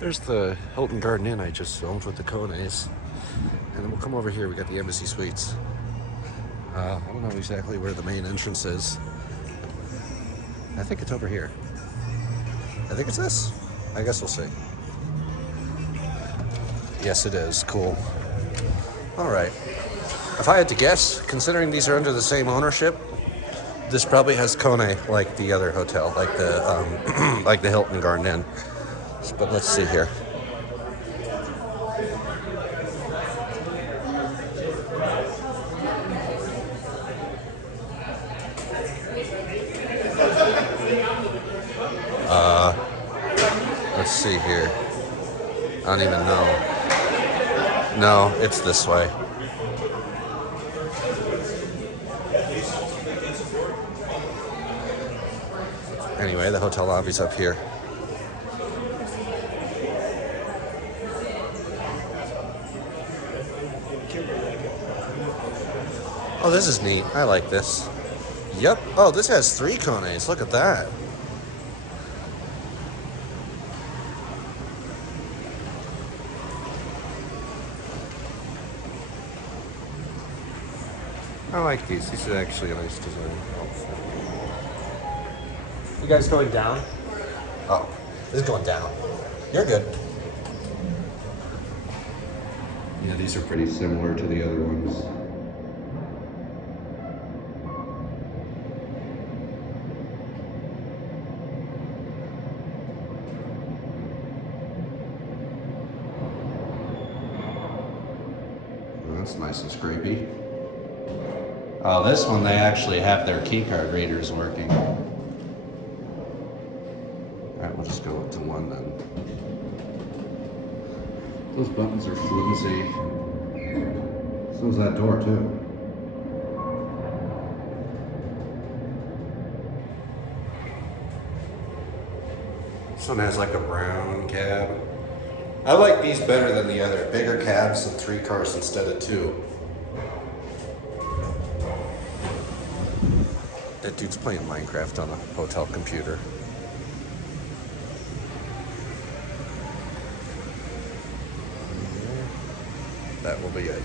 There's the Hilton Garden Inn I just filmed with the Kones. And then we'll come over here. We got the Embassy Suites. I don't know exactly where the main entrance is. I think it's over here. I think it's this. I guess we'll see. Yes, it is. Cool. All right. If I had to guess, considering these are under the same ownership, this probably has Kone like the other hotel, like the like the Hilton Garden Inn. But let's see here. Let's see here. I don't even know. No, it's this way. Anyway, the hotel lobby's up here. Oh, this is neat. I like this. Yep. Oh, this has 3 Kones. Look at that. I like these. These are actually a nice design. You guys going down? Oh, this is going down. You're good. Yeah, these are pretty similar to the other ones. Oh, that's nice and scrapey. Oh, this one they actually have their keycard readers working. Alright, we'll just go up to 1 then. Those buttons are flimsy. So is that door too. This one has like a brown cab. I like these better than the other. Bigger cabs and 3 cars instead of 2. That dude's playing Minecraft on a hotel computer. That will be it.